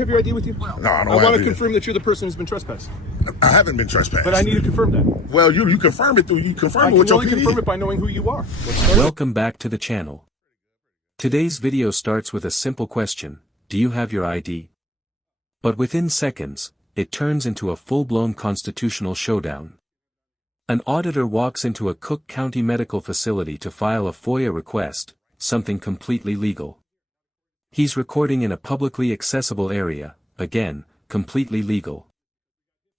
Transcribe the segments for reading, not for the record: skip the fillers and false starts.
you have your ID with you? No, I don't have I want it. to confirm that you're the person who's been trespassed. I haven't been trespassed. But I need to confirm that. Well, you confirm it through, you confirm I it can with your only PD. confirm it by knowing who you are. Welcome back to the channel. Today's video starts with a simple question: do you have your ID? But within seconds, it turns into a full-blown constitutional showdown. An auditor walks into a Cook County medical facility to file a FOIA request, something completely legal. He's recording in a publicly accessible area, again, completely legal.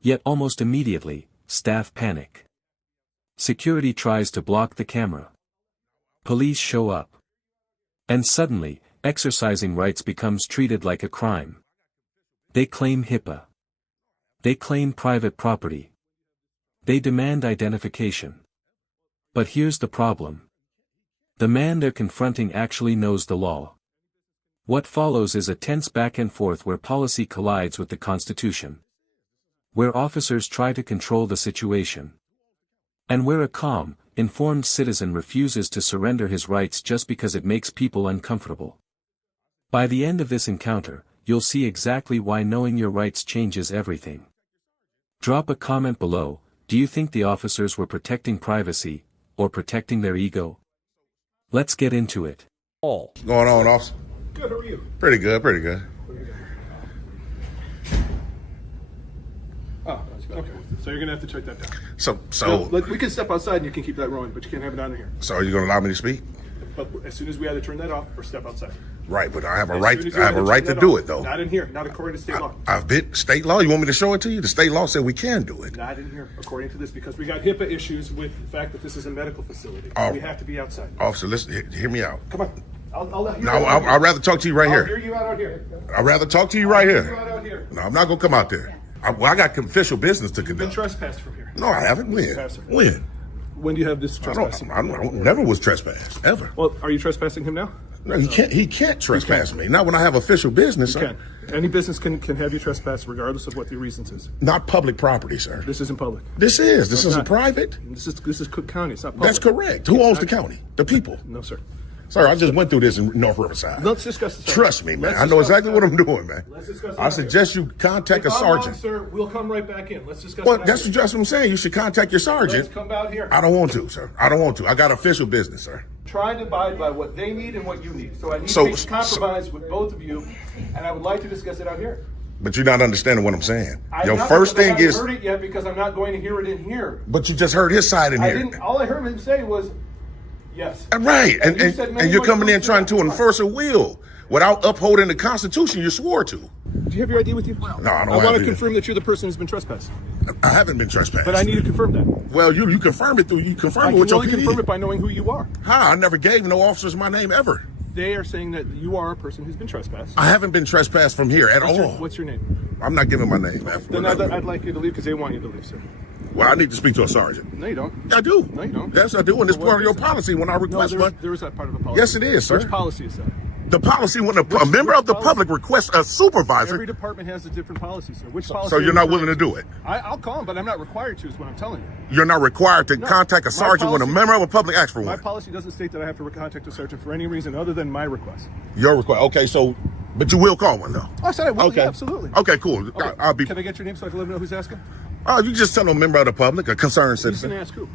Yet almost immediately, staff panic. Security tries to block the camera. Police show up. And suddenly, exercising rights becomes treated like a crime. They claim HIPAA. They claim private property. They demand identification. But here's the problem. The man they're confronting actually knows the law. What follows is a tense back and forth where policy collides with the Constitution. Where officers try to control the situation. And where a calm, informed citizen refuses to surrender his rights just because it makes people uncomfortable. By the end of this encounter, you'll see exactly why knowing your rights changes everything. Drop a comment below. Do you think the officers were protecting privacy, or protecting their ego? Let's get into it. What's going on, officer? Good, how are you? Pretty good, pretty good. Oh, okay. So you're going to have to check that down. So, We can step outside and you can keep that rolling, but you can't have it down here. so are you going to allow me to speak? But as soon as we either turn that off or step outside. Right, but I have a As right. soon as I you have a either right turn to that do off. it, though. Not in here, not according to state law. I've been state law. You want me to show it to you? The state law said we can do it. Not in here, according to this, because we got HIPAA issues with the fact that this is a medical facility. Oh. We have to be outside. Officer, listen, hear me out. Come on. I'll let you No, out out here. I'd rather talk to you right I'll hear here. you out here. I'd rather talk to you right Hear you here. out here. No, I'm not going to come out there. I got official business to Been conduct. trespassed from here. No, I haven't. When? Have, sir. When? When do you have this trespassing? I never was trespassed, ever. Well, are you trespassing him now? No, he can't trespass me. Not when I have official business, sir. Can. Any business can have you trespass regardless of what the reasons is. Not public property, sir. This isn't public. This isn't not. private. This is Cook County. It's not public. That's correct. Who owns the county? The people. No, sir. Sir, I just went through this in North Riverside. Let's discuss this. Trust me, man. Let's I know discuss exactly that. what I'm doing, man. Let's discuss I that suggest you contact a If I'm wrong, sergeant. sir, we'll come right back in. Let's discuss Well, that that's here. just what I'm saying. You should contact your sergeant. Let's come out here. I don't want to, sir. I don't want to. I got official business, sir. Trying to abide by what they need and what you need. So I need So- to make a compromise with both of you, and I would like to discuss it out here. But you're not understanding what I'm saying. Your Not first because I thing haven't is, heard it yet because I'm not going to hear it in here. but you just heard his side in I here. didn't. All I heard him say was, yes. Right. And you And said many you're more coming in times trying to that. enforce a will without upholding the Constitution you swore to. Do you have your ID with you? No, I don't I have want to it. confirm that you're the person who's been trespassed. I haven't been trespassed. But I need to confirm that. Well, you confirm it through, you confirm I it can with your only PD. confirm it by knowing who you are. How? I never gave no officers my name ever. They are saying that you are a person who's been trespassed. I haven't been trespassed from here at all. What's your name? I'm not giving my name, man. Then I'd like you to leave because they want you to leave, sir. Well, I need to speak to a sergeant. No, you don't. I do. No, you don't. Yes, I do, and it's For part what of your reason? policy when I No, request one. there is that part of the policy. Yes, it is, sir. Which policy is that? The policy when a member of the policy? public requests a supervisor. Every department has a different policy, sir. Which policy? So are you're you not referring willing to do it. I'll call him, but I'm not required to, is what I'm telling you. You're not required to No, contact a my sergeant when a policy- member of the public asks for My one. policy doesn't state that I have to contact a sergeant for any reason other than my request. Your request. Okay, so, but you will call one though. I said I will. Okay, Yeah, absolutely. Okay, cool. Okay. I'll be. Can I get your name so I can let him know who's asking? Oh, you just tell them a member of the public, a concerned He's going citizen. to ask who?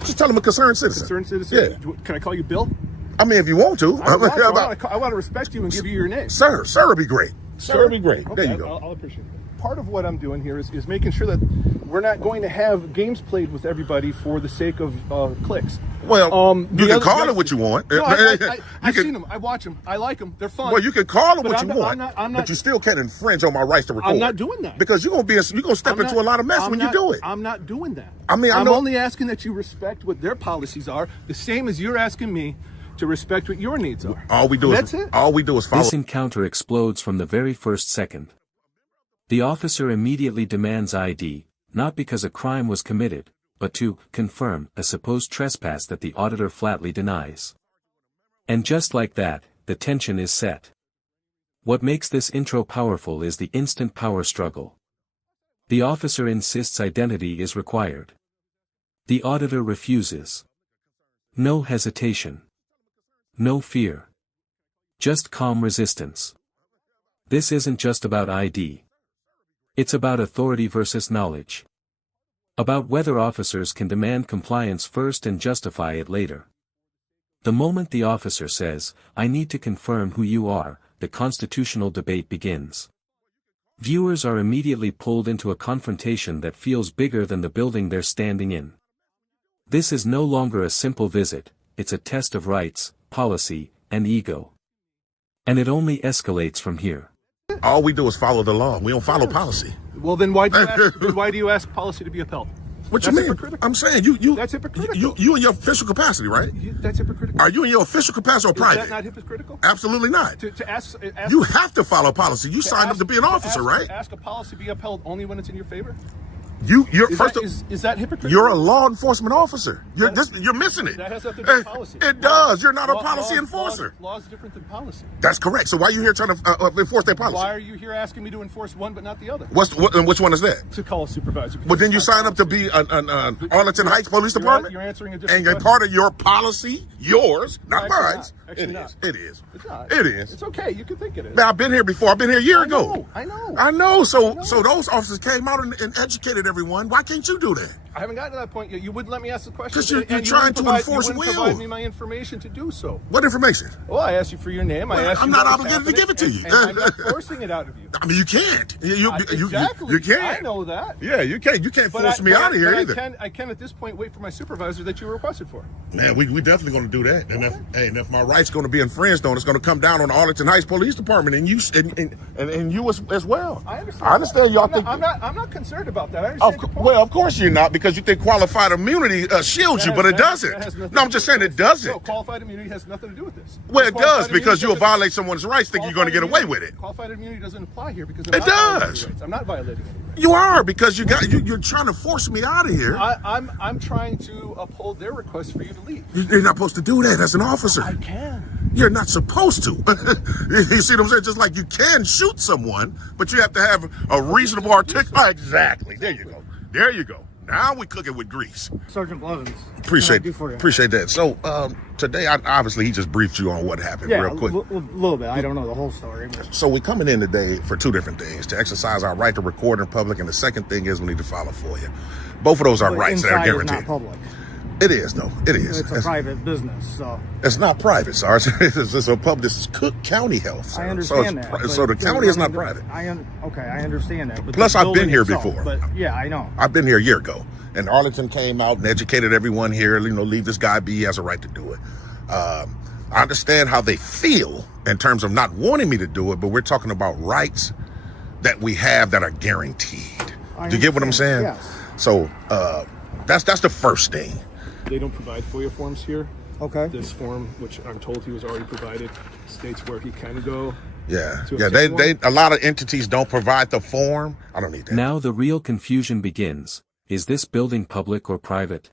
Just tell them a concerned citizen. Concerned citizen? Yeah. Can I call you Bill? I mean, if you want to. I want to respect you and give you your name. Sir would be great. Sir would be great. Okay, There you go. I'll appreciate it. Part of what I'm doing here is making sure that we're not going to have games played with everybody for the sake of clicks. Well, you the can other call guys- it what you want. No, You I've can- seen them. I watch them. I like them. They're fun. Well, you can call it But what I'm you not- want, I'm not- but you still can't infringe on my rights to record. I'm not doing that. Because you're gonna step I'm into not- a lot of mess I'm when not- you do it. I'm not doing that. I mean, I I'm know- only asking that you respect what their policies are, the same as you're asking me to respect what your needs are. All we do That's is it. follow. This encounter explodes from the very first second. The officer immediately demands ID, not because a crime was committed, but to confirm a supposed trespass that the auditor flatly denies. And just like that, the tension is set. What makes this intro powerful is the instant power struggle. The officer insists identity is required. The auditor refuses. No hesitation. No fear. Just calm resistance. This isn't just about ID. It's about authority versus knowledge. About whether officers can demand compliance first and justify it later. The moment the officer says, "I need to confirm who you are," the constitutional debate begins. Viewers are immediately pulled into a confrontation that feels bigger than the building they're standing in. This is no longer a simple visit, it's a test of rights, policy, and ego. And it only escalates from here. All we do is follow the law. We don't follow policy. Well, then why do you ask policy to be upheld? What That's you mean? hypocritical. I'm saying you. That's hypocritical. You in your official capacity, right? That's hypocritical. Are you in your official capacity or Is private? that not hypocritical? Absolutely not. To ask You have to follow policy. You signed up to be an officer, right? Ask a policy to be upheld only when it's in your favor? You're Is that hypocritical? You're a law enforcement officer. You're missing it. That has nothing to do with policy. It does. You're not a policy enforcer. Law is different than policy. That's correct. So why are you here trying to enforce their policy? Why are you here asking me to enforce one but not the other? And which one is that? To call a supervisor. But then you sign up to be an Arlington Heights Police Department? You're answering a different And you're question. part of your policy, yours, not Actually mine. not. Actually not. It is. It's not. It is. It's okay. You can think it is. Man, I've been here before. I've been here a year ago. I know. I know. So those officers came out and educated everyone. Why can't you do that? I haven't gotten to that point yet. You wouldn't let me ask the question. 'Cause you're and trying wouldn't to provide- enforce you wouldn't will. provide me my information to do so. What information? Well, I asked you for your name. I Well, asked I'm you not what was obligated to give it to happening, you. and I'm not forcing it out of you. I mean, you can't. Exactly. You can't. I know that. Yeah, you can't. You can't force me But out of here but either. I can at this point wait for my supervisor that you requested for. Man, we definitely going to do that. And if my rights going to be infringed on, it's going to come down on the Arlington Heights Police Department and you as well. I understand. I understand y'all think. I'm not concerned about that. I understand your point. Well, of course you're not, because you think qualified immunity shields you, but it doesn't. No, I'm just saying it doesn't. No, qualified immunity has nothing to do with this. Well, it does, because you'll you'll violate someone's rights, think you're going to get away with it. Qualified immunity doesn't apply here because It does. I'm not violating any rights. You are, because you're trying to force me out of here. I'm trying to uphold their request for you to leave. You're not supposed to do that as an officer. I can. You're not supposed to. You see what I'm saying? Just like you can shoot someone, but you have to have a reasonable Exactly. There you go. There you go. Now we cook it with grease. Sergeant Blevins. Appreciate that. So today, obviously, he just briefed you on what happened real quick. A little bit. I don't know the whole story. But So we're coming in today for two different things: to exercise our right to record in public, and the second thing is we need to file a FOIA. Both of those are rights that are inside is guaranteed. not public. It is, though. It is. It's a private business, so It's not private, Sarge. It's a pub. This is Cook County Health. Sir. I understand that. So the county is not private. I understand that. But Plus, the I've been building here itself, before. But yeah, I know. I've been here a year ago, and Arlington came out and educated everyone here. Leave this guy be. He has a right to do it. I understand how they feel in terms of not wanting me to do it, but we're talking about rights that we have that are guaranteed. Do you get what I'm saying? Yes. So that's the first thing. They don't provide FOIA forms here. Okay. This form, which I'm told he was already provided, states where he can go. Yeah. To Yeah. obtain They one? a lot of entities don't provide the form. I don't need that. Now the real confusion begins. Is this building public or private?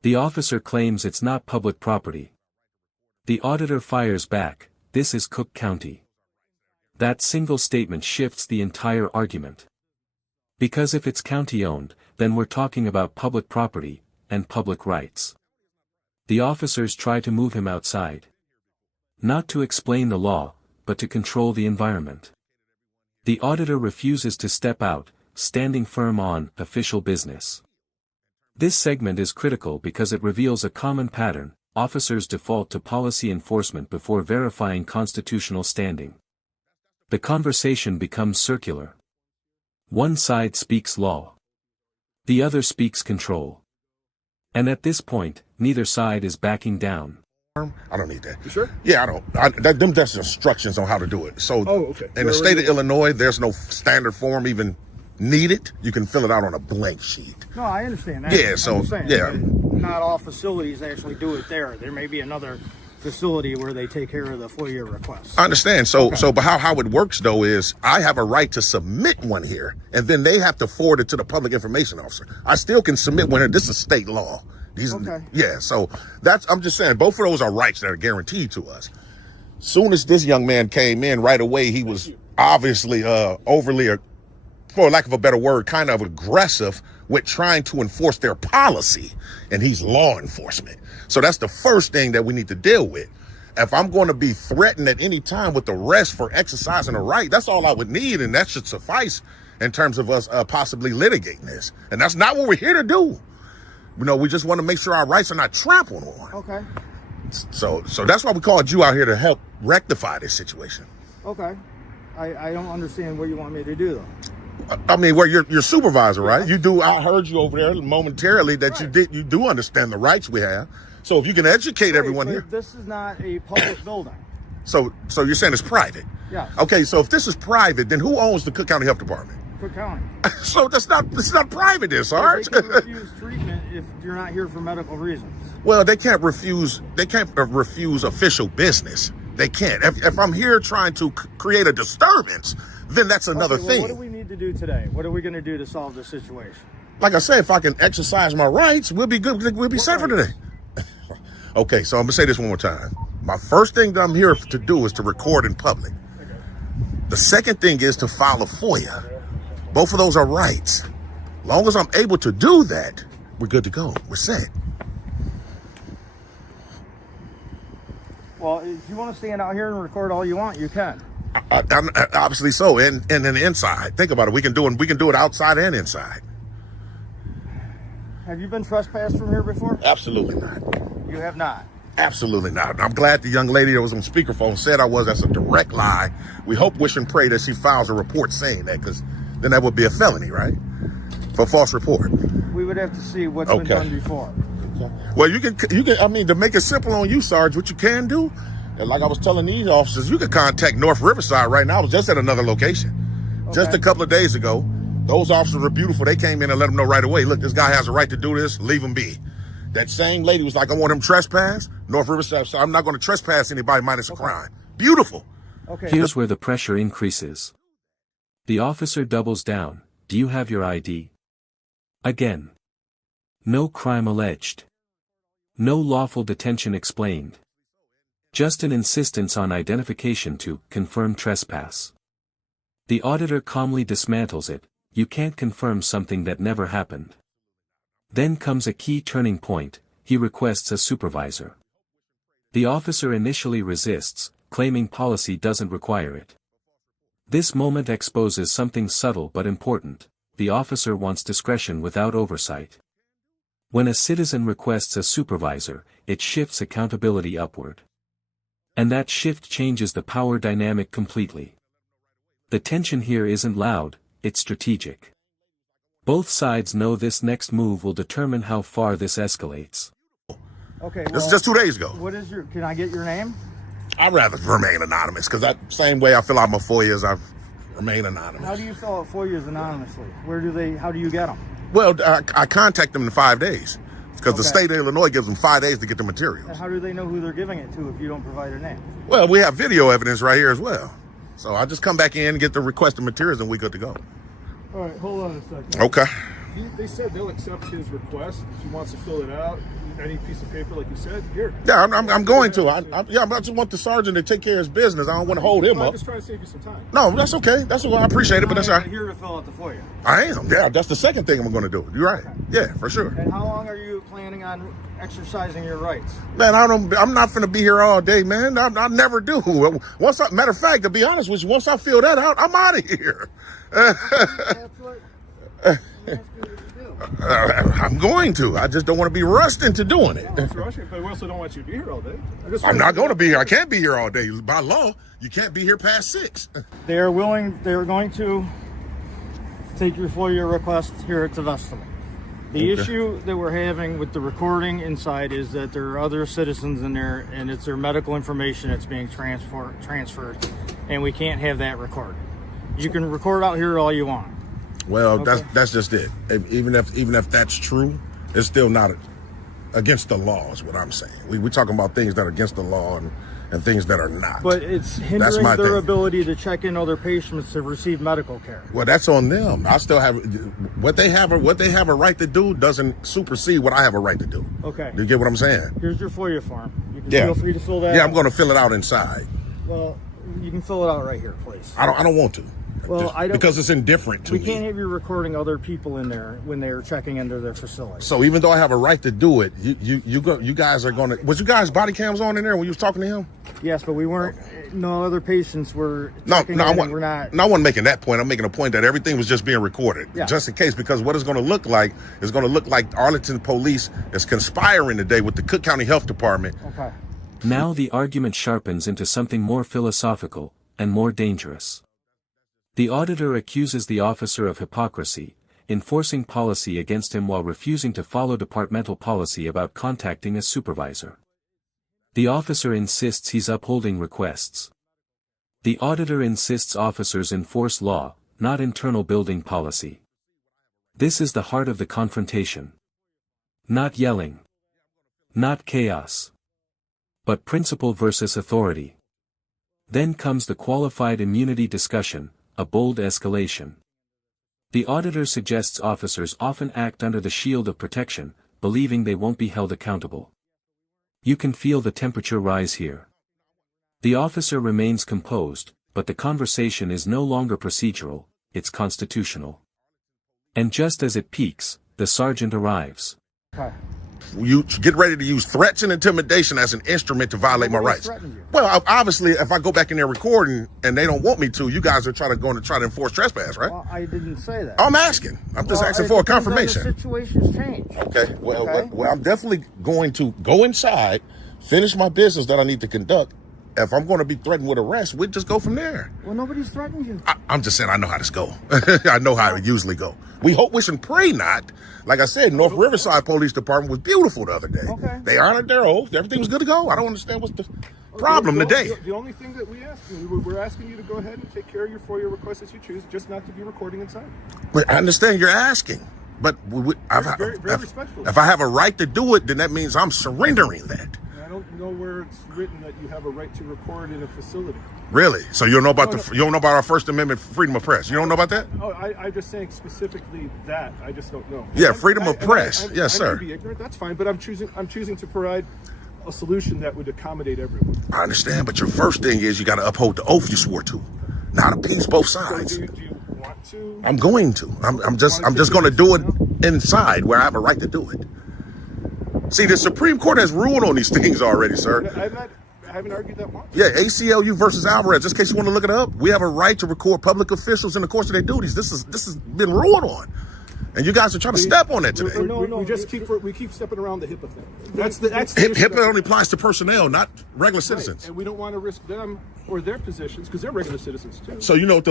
The officer claims it's not public property. The auditor fires back, this is Cook County. That single statement shifts the entire argument. Because if it's county-owned, then we're talking about public property and public rights. The officers try to move him outside. Not to explain the law, but to control the environment. The auditor refuses to step out, standing firm on official business. This segment is critical because it reveals a common pattern: officers default to policy enforcement before verifying constitutional standing. The conversation becomes circular. One side speaks law. The other speaks control. And at this point, neither side is backing down. I don't need that. You sure? Yeah, I don't. That's instructions on how to do it. So, okay. in the state of Illinois, there's no standard form even needed. You can fill it out on a blank sheet. No, I understand that. Yeah, so, I'm just saying, yeah. not all facilities actually do it there. There may be another facility where they take care of the FOIA requests. I understand. So, but how it works though is I have a right to submit one here, and then they have to forward it to the public information officer. I still can submit one here. This is state law. Yeah. So I'm just saying both of those are rights that are guaranteed to us. Soon as this young man came in, right away he was obviously overly, for lack of a better word, kind of aggressive with trying to enforce their policy, and he's law enforcement. So that's the first thing that we need to deal with. If I'm going to be threatened at any time with arrest for exercising a right, that's all I would need, and that should suffice in terms of us possibly litigating this. And that's not what we're here to do. You know, we just want to make sure our rights are not trampled on. Okay. So that's why we called you out here to help rectify this situation. Okay. I don't understand what you want me to do, though. I mean, well, you're supervisor, right? You do. I heard you over there momentarily that you do understand the rights we have. So if you can educate everyone here. This is not a public building. So you're saying it's private? Yes. Okay, so if this is private, then who owns the Cook County Health Department? Cook County. So it's not private, then, Sarge. They can refuse treatment if you're not here for medical reasons. Well, they can't refuse. They can't refuse official business. They can't. If I'm here trying to create a disturbance, then that's another thing. What do we need to do today? What are we going to do to solve this situation? Like I said, if I can exercise my rights, we'll be good. We'll be set for today. Okay, so I'm gonna say this one more time. My first thing that I'm here to do is to record in public. The second thing is to file a FOIA. Both of those are rights. Long as I'm able to do that, we're good to go. We're set. Well, if you want to stand out here and record all you want, you can. I'm obviously so, and then inside. Think about it. We can do it outside and inside. Have you been trespassed from here before? Absolutely not. You have not. Absolutely not. I'm glad the young lady that was on speakerphone said I was. That's a direct lie. We hope, wish, and pray that she files a report saying that, because then that would be a felony, right? For false report. We would have to see what's been done before. Well, you can. I mean, to make it simple on you, Sarge, what you can do, and like I was telling these officers, you can contact North Riverside right now. I was just at another location, just a couple of days ago. Those officers were beautiful. They came in and let them know right away. Look, this guy has a right to do this. Leave him be. That same lady was like, I want him trespass. North Riverside, so I'm not going to trespass anybody minus a crime. Beautiful. Okay. Here's where the pressure increases. The officer doubles down. Do you have your ID? Again. No crime alleged. No lawful detention explained. Just an insistence on identification to confirm trespass. The auditor calmly dismantles it. You can't confirm something that never happened. Then comes a key turning point. He requests a supervisor. The officer initially resists, claiming policy doesn't require it. This moment exposes something subtle but important. The officer wants discretion without oversight. When a citizen requests a supervisor, it shifts accountability upward. And that shift changes the power dynamic completely. The tension here isn't loud, it's strategic. Both sides know this next move will determine how far this escalates. Okay. This is just 2 days ago. What is can I get your name? I'd rather remain anonymous, because that same way I fill out my FOIAs, I remain anonymous. How do you fill out FOIAs anonymously? How do you get them? Well, I contact them in 5 days, because the state of Illinois gives them 5 days to get the materials. And how do they know who they're giving it to if you don't provide a name? Well, we have video evidence right here as well. So I just come back in, get the requested materials, and we good to go. All right, hold on a second. Okay. They said they'll accept his request if he wants to fill it out. Any piece of paper, like you said, here. Yeah, I'm going to. I just want the sergeant to take care of his business. I don't want to hold him I'm up. just trying to save you some time. No, that's okay. That's what I appreciate it, but that's all right. I'm here to fill out the FOIA. I am. Yeah, that's the second thing I'm going to do. You're right. Yeah, for sure. And how long are you planning on exercising your rights? Man, I'm not going to be here all day, man. I never do. Matter of fact, to be honest with you, once I fill that out, I'm out of here. That's what I'm asking you to do. I'm going to. I just don't want to be rushed into doing it. It's rushing, but we also don't want you to be here all day. I'm not going to be here. I can't be here all day. By law, you can't be here past 6. They're going to take your FOIA request here at the vestibule. The issue that we're having with the recording inside is that there are other citizens in there, and it's their medical information that's being transferred, and we can't have that recorded. You can record out here all you want. Well, that's just it. Even if that's true, it's still not against the law, is what I'm saying. We're talking about things that are against the law and things that are not. But it's hindering their ability to check in other patients to receive medical care. Well, that's on them. I still have what they have a right to do doesn't supersede what I have a right to do. Okay. Do you get what I'm saying? Here's your FOIA form. You can Yeah. feel free to fill that Yeah, out. I'm going to fill it out inside. Well, you can fill it out right here, please. I don't want to. Well, I don't, because it's indifferent to we me. can't have you recording other people in there when they're checking into their facility. So even though I have a right to do it, you guys are gonna. Was you guys body cams on in there when you was talking to him? Yes, but we weren't. No other patients were. No, checking no, in, we're not. No, I wasn't making that point. I'm making a point that everything was just being recorded, Yeah. just in case. Because what it's going to look like is going to look like Arlington Police is conspiring today with the Cook County Health Department. Okay. Now the argument sharpens into something more philosophical and more dangerous. The auditor accuses the officer of hypocrisy, enforcing policy against him while refusing to follow departmental policy about contacting a supervisor. The officer insists he's upholding requests. The auditor insists officers enforce law, not internal building policy. This is the heart of the confrontation. Not yelling. Not chaos. But principle versus authority. Then comes the qualified immunity discussion, a bold escalation. The auditor suggests officers often act under the shield of protection, believing they won't be held accountable. You can feel the temperature rise here. The officer remains composed, but the conversation is no longer procedural, it's constitutional. And just as it peaks, the sergeant arrives. Okay. You get ready to use threats and intimidation as an instrument to violate my rights. Well, obviously, if I go back in there recording and they don't want me to, you guys are try to enforce trespass, right? Well, I didn't say that. I'm asking. I'm just asking for a confirmation. The situation's changed. Okay. Well, Okay. well, I'm definitely going to go inside, finish my business that I need to conduct. If I'm going to be threatened with arrest, we'd just go from there. Well, nobody's threatened you. I'm just saying I know how this go. I know how it usually go. We hope, wish, and pray not. Like I said, North Riverside Police Department was beautiful the other day. Okay. They honored their oath. Everything was good to go. I don't understand what's the problem today. The only thing that we're asking you to go ahead and take care of your FOIA requests as you choose, just not to be recording inside. But I understand you're asking, but Very respectful. if I have a right to do it, then that means I'm surrendering that. I don't know where it's written that you have a right to record in a facility. Really? So you don't know about you don't know about our First Amendment freedom of press? You don't know about that? Oh, I'm just saying specifically that. I just don't know. Yeah, freedom of press. Yes, sir. I may be ignorant. That's fine, but I'm choosing to provide a solution that would accommodate everyone. I understand, but your first thing is you got to uphold the oath you swore to, not appease both sides. So do you want to? I'm going to. I'm just going to do it inside where I have a right to do it. See, the Supreme Court has ruled on these things already, sir. I haven't argued that once. Yeah, ACLU versus Alvarez. Just in case you want to look it up, we have a right to record public officials in the course of their duties. This has been ruled on, and you guys are trying to step on that today. We keep stepping around the HIPAA thing. That's the issue. HIPAA only applies to personnel, not regular citizens. Right. And we don't want to risk them or their positions because they're regular citizens too. So you know what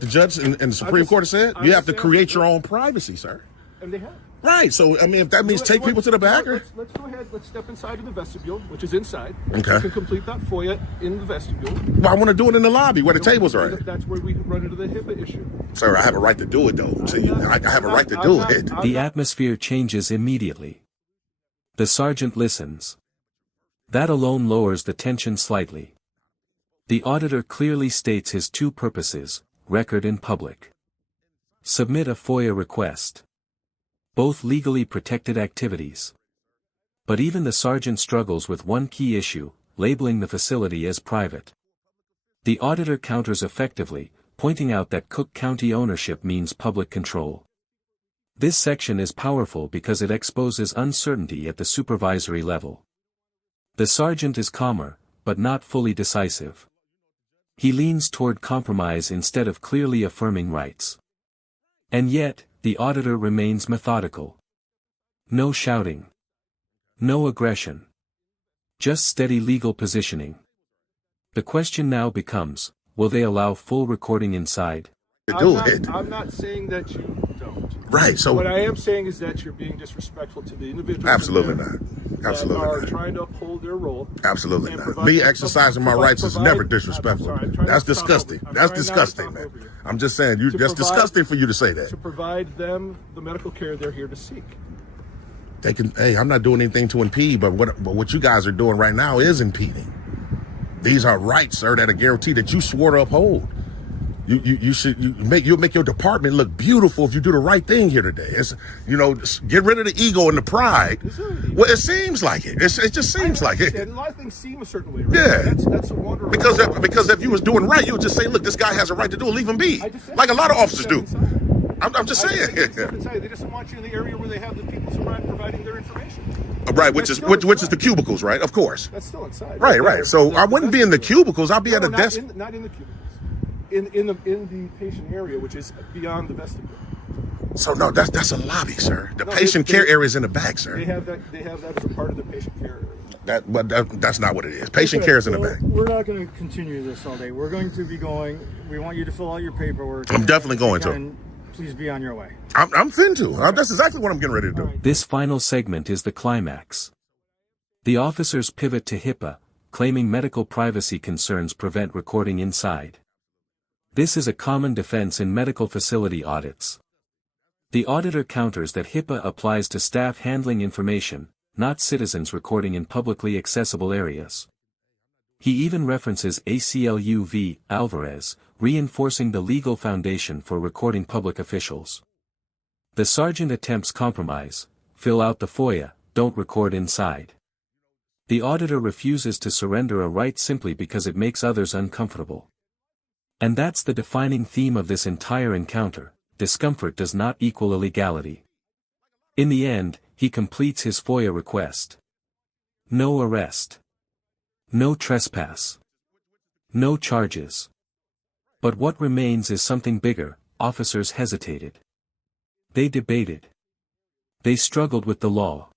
the judge and the Supreme Court has said? You have to create your own privacy, sir. And they have. Right. So I mean, if that means take people to the back, let's go ahead. Let's step inside of the vestibule, which is inside. Okay. You can complete that FOIA in the vestibule. Well, I want to do it in the lobby where the tables are at. That's where we run into the HIPAA issue. Sir, I have a right to do it, though. See, I have a right to do it. The atmosphere changes immediately. The sergeant listens. That alone lowers the tension slightly. The auditor clearly states his two purposes: record in public. Submit a FOIA request. Both legally protected activities. But even the sergeant struggles with one key issue: labeling the facility as private. The auditor counters effectively, pointing out that Cook County ownership means public control. This section is powerful because it exposes uncertainty at the supervisory level. The sergeant is calmer, but not fully decisive. He leans toward compromise instead of clearly affirming rights. And yet, the auditor remains methodical. No shouting. No aggression. Just steady legal positioning. The question now becomes, will they allow full recording inside? I'm not saying that you don't. Right. So what I am saying is that you're being disrespectful to the individuals. Absolutely not. Absolutely that are not. trying to uphold their role. Absolutely not. Me exercising my rights is never disrespectful. That's disgusting. That's disgusting, man. I'm just saying, that's disgusting for you to say that. To provide them the medical care they're here to seek. They can. Hey, I'm not doing anything to impede, but what you guys are doing right now is impeding. These are rights, sir, that are guaranteed that you swore to uphold. You'll make your department look beautiful if you do the right thing here today. It's, just get rid of the ego and the pride. Well, it seems like it. It just seems like it. A lot of things seem a certain way, right? Yeah. That's a wonderful. Because if you was doing right, you would just say, look, this guy has a right to do it, leave him be. Like a lot of officers do. I'm just saying. They just don't want you in the area where they have the people providing their information. Right, which is the cubicles, right? Of course. That's still inside. Right. So I wouldn't be in the cubicles. I'll be at a desk. Not in the cubicles. In the patient area, which is beyond the vestibule. So no, that's a lobby, sir. The patient care area is in the back, sir. They have that as a part of the patient care area. But that's not what it is. Patient care is in the back. We're not going to continue this all day. We're going to be going. We want you to fill out your paperwork. I'm definitely going to. And please be on your way. I'm fin to. That's exactly what I'm getting ready to do. Right. This final segment is the climax. The officers pivot to HIPAA, claiming medical privacy concerns prevent recording inside. This is a common defense in medical facility audits. The auditor counters that HIPAA applies to staff handling information, not citizens recording in publicly accessible areas. He even references ACLU v. Alvarez, reinforcing the legal foundation for recording public officials. The sergeant attempts compromise: fill out the FOIA, don't record inside. The auditor refuses to surrender a right simply because it makes others uncomfortable. And that's the defining theme of this entire encounter: discomfort does not equal illegality. In the end, he completes his FOIA request. No arrest. No trespass. No charges. But what remains is something bigger. Officers hesitated. They debated. They struggled with the law.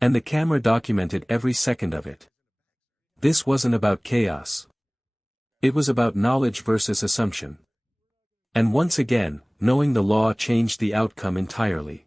And the camera documented every second of it. This wasn't about chaos. It was about knowledge versus assumption. And once again, knowing the law changed the outcome entirely.